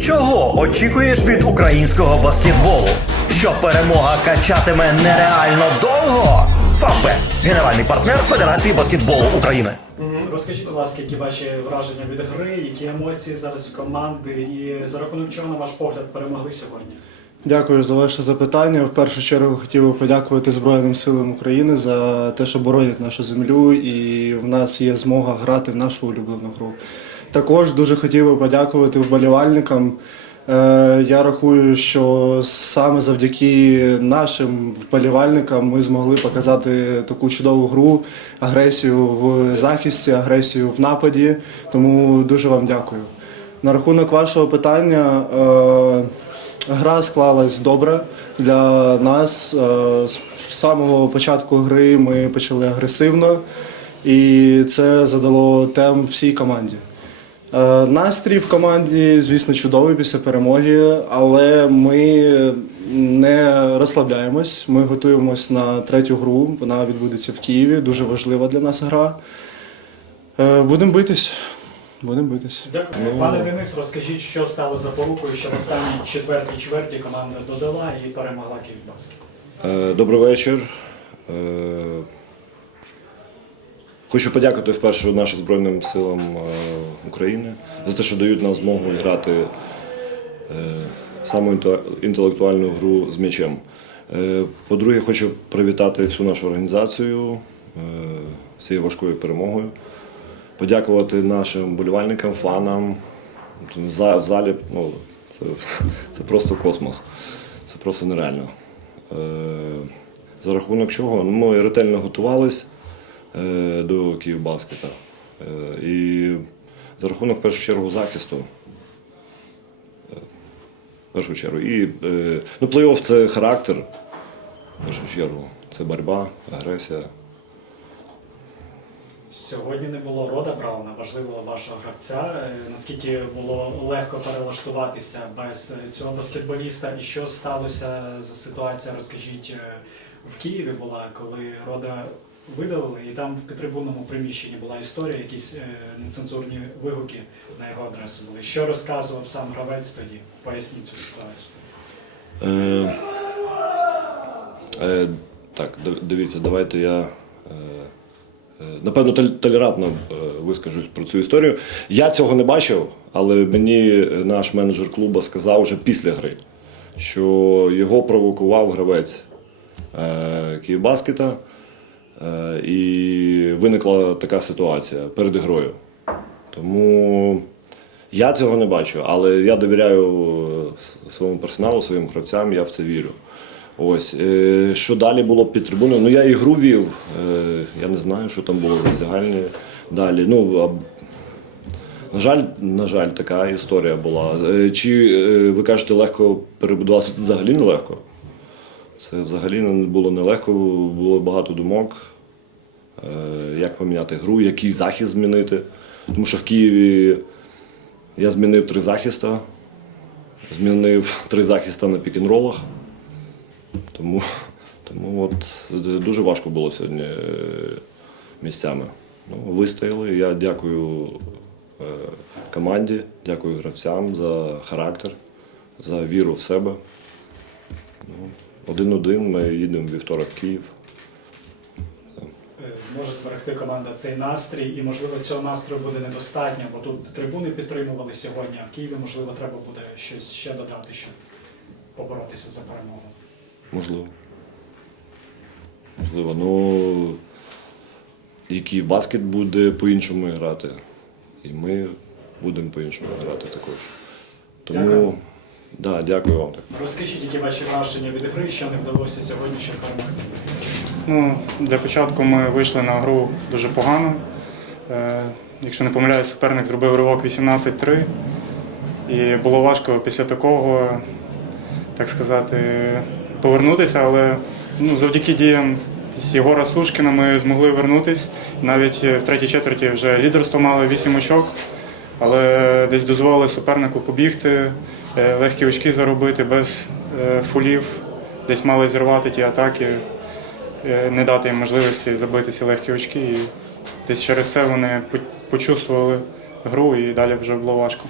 Чого очікуєш від українського баскетболу? Що перемога качатиме нереально довго? Фавбет – генеральний партнер Федерації баскетболу України. Розкажіть, будь ласка, які ваші враження від гри, які емоції зараз в команди, і за рахунок чого, на ваш погляд, перемогли сьогодні? Дякую за ваше запитання. В першу чергу хотів би подякувати Збройним силам України за те, що боронять нашу землю, і в нас є змога грати в нашу улюблену гру. Також дуже хотів би подякувати вболівальникам. Е, Я рахую, що саме завдяки нашим вболівальникам ми змогли показати таку чудову гру, агресію в захисті, агресію в нападі. Тому дуже вам дякую. На рахунок вашого питання. е, Гра склалась добре для нас. Е, З самого початку гри ми почали агресивно, і це задало тем всій команді. Е, Настрій в команді, звісно, чудовий після перемоги, але ми не розслабляємось. Ми готуємось на третю гру. Вона відбудеться в Києві. Дуже важлива для нас гра. Е, Будемо битись. Будемо битись. Дякую. Пане Денис, розкажіть, що стало запорукою, що в останній четвертій чверті команда додала і перемогла Київбаскет. Е, Добрий вечір. Хочу подякувати вперше нашим Збройним силам е, України за те, що дають нам змогу грати е, саму інтелектуальну гру з м'ячем. Е, По-друге, хочу привітати всю нашу організацію цією важкою перемогою. Подякувати нашим болівальникам, фанам. В залі ну, це, це просто космос. Це просто нереально. За рахунок чого? Ну, Ми ретельно готувались е, до Київбаскета. Е, І за рахунок в першу чергу захисту. Е, В першу чергу. І е, ну, плей-офф це характер. В першу чергу. Це боротьба, агресія. Сьогодні не було рода Брауна, важливого вашого гравця. Е, Наскільки було легко перелаштуватися без е, цього баскетболіста, і що сталося за ситуація? Розкажіть е, в Києві була, коли рода видалили, і там в підтрибунному приміщенні була історія, якісь е, нецензурні вигуки на його адресу були. Що розказував сам гравець тоді? Поясніть цю ситуацію. Е, е, так, дивіться, давайте я. Е, е, напевно, толерантно вискажусь про цю історію. Я цього не бачив, але мені наш менеджер клубу сказав вже після гри, що його провокував гравець Київбаскета, і виникла така ситуація перед грою. Тому я цього не бачу, але я довіряю е, своєму персоналу, своїм гравцям, я в це вірю. Ось. е, Що далі було під трибуною? Ну я ігру вів, е, я не знаю, що там було в далі. Ну, на жаль, на жаль, така історія була. Е, Чи е, ви кажете, легко перебудуватися? Взагалі не легко. Це взагалі не було нелегко, було багато думок, е, як поміняти гру, який захист змінити. Тому що в Києві я змінив три захиста, змінив три захиста на пікінролах. Тому, тому от е, дуже важко було сьогодні е, місцями. Ну, вистояли. Я дякую команді, дякую гравцям за характер, за віру в себе. Ну, Один-один ми їдемо вівторок в Київ. Е, зможе зберегти команда цей настрій, і можливо цього настрою буде недостатньо, бо тут трибуни підтримували сьогодні, а в Києві можливо треба буде щось ще додати, щоб поборотися за перемогу. Можливо. Можливо. Ну, який баскет буде по-іншому грати. І ми будемо по-іншому грати також. Тому. Да, дякую вам. Розкажіть, які ваші враження від гри, що не вдалося сьогодні, щоб перемогти. Ну, для початку ми вийшли на гру дуже погано. Е, якщо не помиляюсь, суперник зробив ривок 18-3. І було важко після такого, так сказати, повернутися, але ну, завдяки діям десь Єгора Сушкіна ми змогли вернутися. Навіть в третій четверті вже лідерство мали 8 очок, але десь дозволили супернику побігти, е, легкі очки заробити без е, фулів, десь мали зірвати ті атаки е, не дати їм можливості забити ці легкі очки. І десь через це вони по- почувствували гру і далі вже було важко.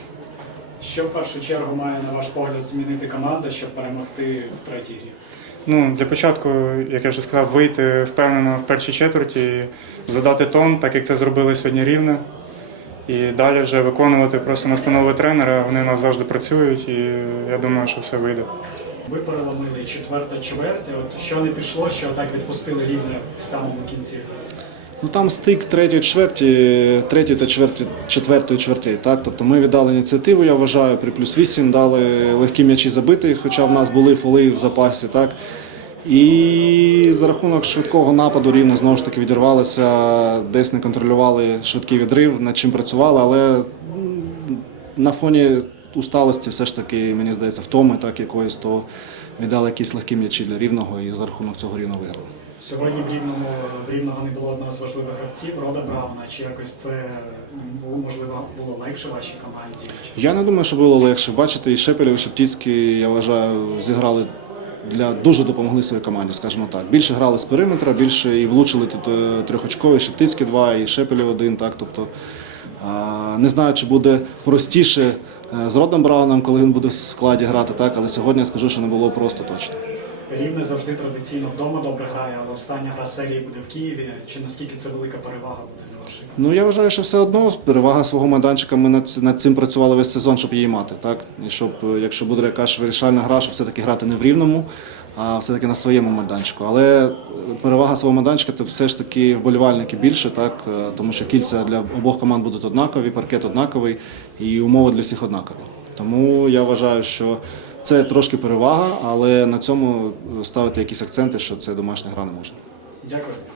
Що в першу чергу має на ваш погляд змінити команда, щоб перемогти в третій грі? Ну, для початку, як я вже сказав, вийти впевнено в першій четверті, задати тон, так як це зробили сьогодні рівне. І далі вже виконувати просто настанови тренера. Вони у нас завжди працюють, і я думаю, що все вийде. Ви переломили четверта чверть. От що не пішло, що так відпустили рівне в самому кінці? Ну там стик третьої чверті, третьої та чверті, четвертої чверті. Так? Тобто ми віддали ініціативу, я вважаю, при плюс 8 дали легкі м'ячі забити, хоча в нас були фоли в запасі. Так? І за рахунок швидкого нападу рівно знову ж таки відірвалися, десь не контролювали швидкий відрив, над чим працювали, але на фоні усталості все ж таки, мені здається, втоми так, якоїсь, то віддали якісь легкі м'ячі для рівного і за рахунок цього рівно виграли. Сьогодні в рівному в рівного не було одного з важливих гравців Рода Брауна. Чи якось це було можливо було легше вашій команді? Чи- Я не думаю, що було легше. Бачите, і Шепелєв, і Шептицький, я вважаю, зіграли для дуже допомогли своїй команді, скажімо так. Більше грали з периметра, більше і влучили тут е, трьохочкові, Шептицький два, і Шепелєв один. Так, тобто, не знаю, чи буде простіше е, з Родом Брауном, коли він буде в складі грати, так, але сьогодні я скажу, що не було просто точно. Рівне завжди традиційно вдома добре грає, але остання гра серії буде в Києві. Чи наскільки це велика перевага буде для? Ну я вважаю, що все одно перевага свого майданчика. Ми над, над цим працювали весь сезон, щоб її мати. Так і щоб, е, якщо буде якась вирішальна гра, щоб все-таки грати не в рівному, а все-таки на своєму майданчику. Але е, перевага свого майданчика це все ж таки вболівальники більше, так е, тому що кільця для обох команд будуть однакові, паркет однаковий і умови для всіх однакові. Тому я вважаю, що це трошки перевага, але на цьому ставити якісь акценти, що це домашня гра не можна. Дякую.